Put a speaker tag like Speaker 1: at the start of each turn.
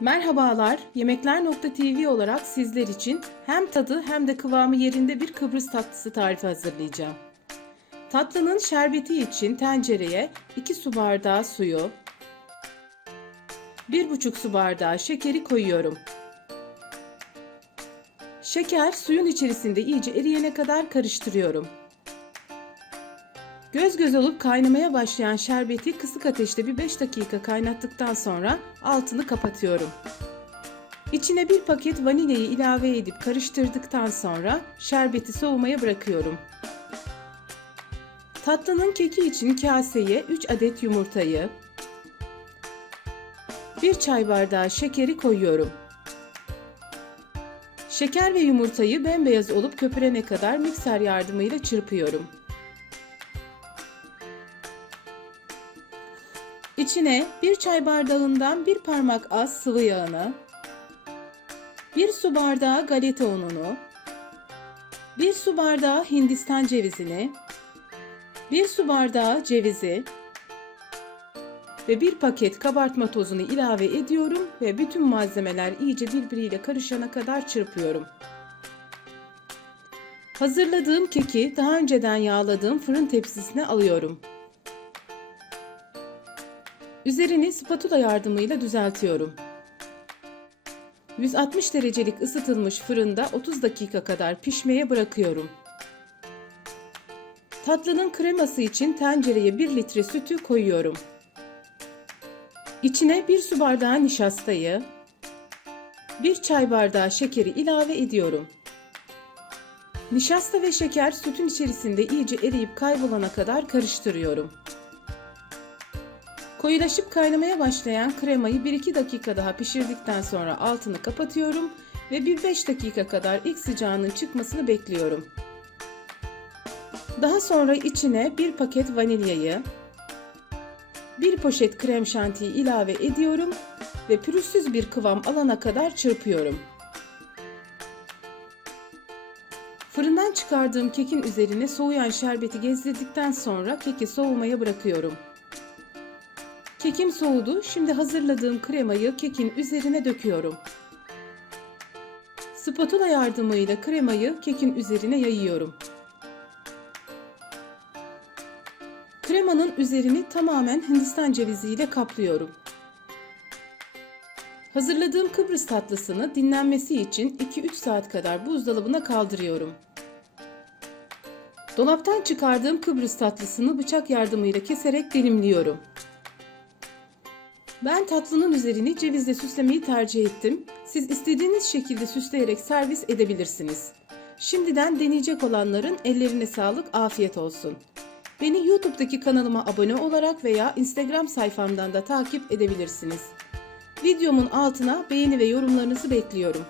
Speaker 1: Merhabalar, Yemekler.tv olarak sizler için hem tadı hem de kıvamı yerinde bir Kıbrıs tatlısı tarifi hazırlayacağım. Tatlının şerbeti için tencereye 2 su bardağı suyu, 1,5 su bardağı şekeri koyuyorum. Şeker suyun içerisinde iyice eriyene kadar karıştırıyorum. Göz göz olup kaynamaya başlayan şerbeti kısık ateşte bir 5 dakika kaynattıktan sonra altını kapatıyorum. İçine bir paket vanilyayı ilave edip karıştırdıktan sonra şerbeti soğumaya bırakıyorum. Tatlının keki için kaseye 3 adet yumurtayı, 1 çay bardağı şekeri koyuyorum. Şeker ve yumurtayı bembeyaz olup köpürene kadar mikser yardımıyla çırpıyorum. İçine bir çay bardağından bir parmak az sıvı yağını, bir su bardağı galeta ununu, bir su bardağı hindistan cevizini, bir su bardağı cevizi ve bir paket kabartma tozunu ilave ediyorum ve bütün malzemeler iyice birbiriyle karışana kadar çırpıyorum. Hazırladığım keki daha önceden yağladığım fırın tepsisine alıyorum. Üzerini spatula yardımıyla düzeltiyorum. 160 derecelik ısıtılmış fırında 30 dakika kadar pişmeye bırakıyorum. Tatlının kreması için tencereye 1 litre sütü koyuyorum. İçine 1 su bardağı nişastayı, 1 çay bardağı şekeri ilave ediyorum. Nişasta ve şeker sütün içerisinde iyice eriyip kaybolana kadar karıştırıyorum. Koyulaşıp kaynamaya başlayan kremayı 1-2 dakika daha pişirdikten sonra altını kapatıyorum ve bir 5 dakika kadar ilk sıcağının çıkmasını bekliyorum. Daha sonra içine bir paket vanilyayı, bir poşet krem şantiyi ilave ediyorum ve pürüzsüz bir kıvam alana kadar çırpıyorum. Fırından çıkardığım kekin üzerine soğuyan şerbeti gezdirdikten sonra keki soğumaya bırakıyorum. Kekim soğudu. Şimdi hazırladığım kremayı kekin üzerine döküyorum. Spatula yardımıyla kremayı kekin üzerine yayıyorum. Kremanın üzerini tamamen Hindistan cevizi ile kaplıyorum. Hazırladığım Kıbrıs tatlısını dinlenmesi için 2-3 saat kadar buzdolabına kaldırıyorum. Dolaptan çıkardığım Kıbrıs tatlısını bıçak yardımıyla keserek dilimliyorum. Ben tatlının üzerini cevizle süslemeyi tercih ettim. Siz istediğiniz şekilde süsleyerek servis edebilirsiniz. Şimdiden deneyecek olanların ellerine sağlık, afiyet olsun. Beni YouTube'daki kanalıma abone olarak veya Instagram sayfamdan da takip edebilirsiniz. Videomun altına beğeni ve yorumlarınızı bekliyorum.